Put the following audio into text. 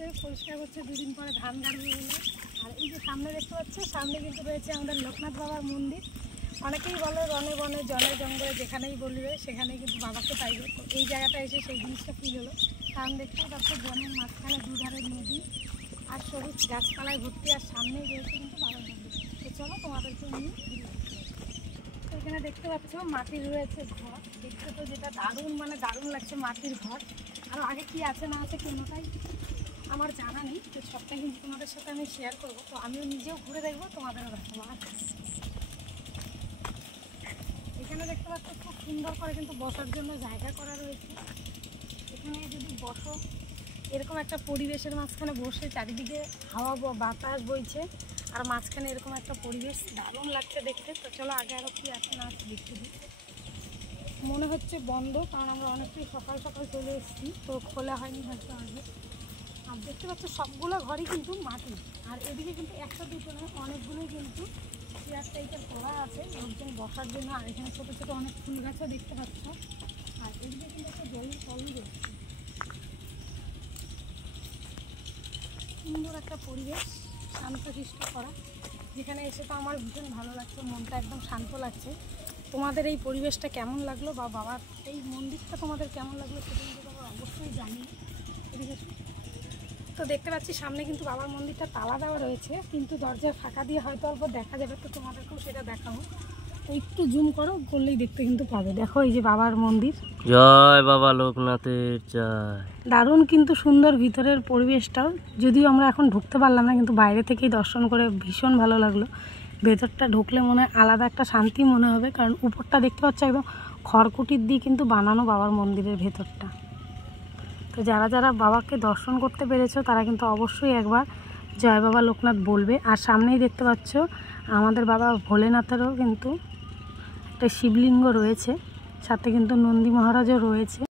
করছে, পরিষ্কার করছে দুদিন পরে ধান গাড়বে বলে। আর এই যে সামনে দেখতে পাচ্ছ, সামনে কিন্তু রয়েছে আমাদের লোকনাথ বাবার মন্দির। অনেকেই বলে রনে বনে জলে জঙ্গলে যেখানেই বলবে সেখানেই কিন্তু বাবাকে পাইবে। তো এই জায়গাটা এসে সেই জিনিসটা ফিল হলো। কারণ দেখতেই পাচ্ছ বনের মাঝখানে দুধারে নদী আর সবুজ গাছপালায় ভর্তি, আর সামনেই রয়েছে কিন্তু বাবার মন্দির। তো চলো তোমাদেরকে নিয়ে তো এখানে দেখতে পাচ্ছ মাটির রয়েছে ঘর। দেখতে তো যেটা দারুণ, মানে দারুণ লাগছে মাটির ঘর। আর আগে কি আছে না আছে কোনোটাই আমার জানা নেই, তো সবটাই কিন্তু তোমাদের সাথে আমি শেয়ার করবো। তো আমিও নিজেও ঘুরে দেখবো, তোমাদেরও দেখাবো। এখানে দেখতে পাচ্ছ খুব সুন্দর করে কিন্তু বসার জন্য জায়গা করা রয়েছে। এখানে যদি বসো, এরকম একটা পরিবেশের মাঝখানে বসে চারিদিকে হাওয়া বাতাস বইছে, আর মাঝখানে এরকম একটা পরিবেশ দারুণ লাগছে দেখতে। তো চলো আগে আরও কি আছে না আছে দেখতে দিই। মনে হচ্ছে বন্ধ, কারণ আমরা অনেকটাই সকাল সকাল চলে এসেছি, তো খোলা হয়নি হয়তো আগে। আর দেখতে পাচ্ছ সবগুলো ঘরই কিন্তু মাটি, আর এদিকে কিন্তু একটা দুটো নয়, অনেকগুলোই কিন্তু চেয়ার টাইপের করা আছে লোকজন বসার জন্য। আর এখানে ছোটো ছোটো অনেক ফুল গাছও দেখতে পাচ্ছ। আর এদিকে কিন্তু একটা জলের কলও রয়েছে। সুন্দর একটা পরিবেশ, শান্তশিষ্ট করা, যেখানে এসে তো আমার ভীষণ ভালো লাগছে, মনটা একদম শান্ত লাগছে। তোমাদের এই পরিবেশটা কেমন লাগলো, বা বাবার এই মন্দিরটা তোমাদের কেমন লাগলো সেটা কিন্তু তোমরা অবশ্যই জানি। এদিকে তো দেখতে পাচ্ছি সামনে কিন্তু বাবার মন্দিরটা তালা দেওয়া রয়েছে, কিন্তু দরজা ফাঁকা দিয়ে হয়তো অল্প দেখা যাবে, তো তোমাদেরকেও সেটা দেখাবো। তো একটু জুম করো, করলেই দেখতে কিন্তু পাবে। দেখো এই যে বাবার মন্দির। জয় বাবা লোকনাথের জয়। দারুণ কিন্তু সুন্দর ভিতরের পরিবেশটাও, যদিও আমরা এখন ঢুকতে পারলাম না, কিন্তু বাইরে থেকেই দর্শন করে ভীষণ ভালো লাগলো। ভেতরটা ঢুকলে মনে হয় আলাদা একটা শান্তি মনে হবে, কারণ উপরটা দেখতে পাচ্ছ একদম খড়কুটির দিয়ে কিন্তু বানানো বাবার মন্দিরের ভেতরটা। তো যারা যারা বাবাকে দর্শন করতে পেরেছো তারা কিন্তু অবশ্যই একবার জয় বাবা লোকনাথ বলবে। আর সামনেই দেখতে পাচ্ছ আমাদের বাবা ভোলেনাথেরও কিন্তু একটা শিবলিঙ্গ রয়েছে, সাথে কিন্তু নন্দী মহারাজও রয়েছে।